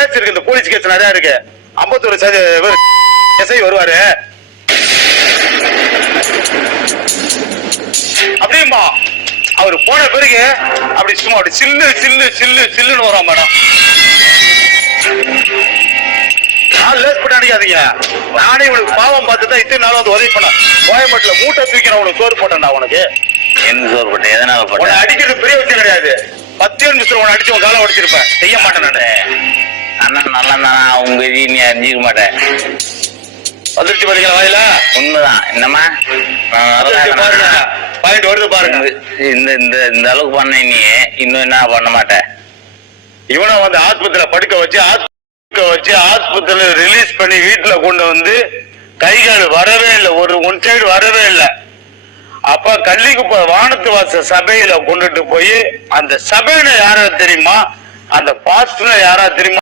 Case இருக்கு, இந்த police case நிறைய இருக்கு. 51 எஸ்ஐ வருவாரு அப்படியுமா. அவரு போன பிறகு அப்படி சும்மா அப்படி சில்லு சில்லு சில்லு சில்லுன்னு வரும் மேடம். நான் லேஸ் பண்ண அடிக்காதீங்க. நானே உனக்கு பாவம் பார்த்துதான் இத்தனை நாள் வந்து உதவி பண்ண. கோயம்பேட்டில் மூட்டை தூக்கிறேன் உனக்கு சோறு போட்டேன்டா. உனக்கு என்ன சோறு போட்டேன்? எதனால போட்டேன்? அடிக்கிறது பெரிய விஷயம் கிடையாது. 10 நிமிஷம் உன அடிச்சு உன் காலம் உடைச்சிருப்பேன். செய்ய மாட்டேன் நானு. அண்ணா நல்லா தானா? உங்க இது நீ அறிஞ்சிக்க மாட்டேன். வந்துருச்சு பாத்தீங்களா வாயில? உண்மைதான். என்னம்மா பாருங்க, பாயிண்ட் வருது பாருங்க. இந்த அளவுக்கு பண்ண நீ இன்னும் என்ன பண்ண மாட்டேன். இவனை வந்து ஆஸ்பத்திரியில படுக்க வச்சு ஆஸ்பத்திரியில ரிலீஸ் பண்ணி வீட்டுல கொண்டு வந்து கைகள் வரவே இல்லை, ஒரு ஒன் சைடு வரவே இல்லை. அப்ப கள்ளிக்குப்ப வானத்து வாச சபையில கொண்டுட்டு போய் அந்த சபையில யாரா தெரியுமா, அந்த பாஸ்டர் யாரா தெரியுமா?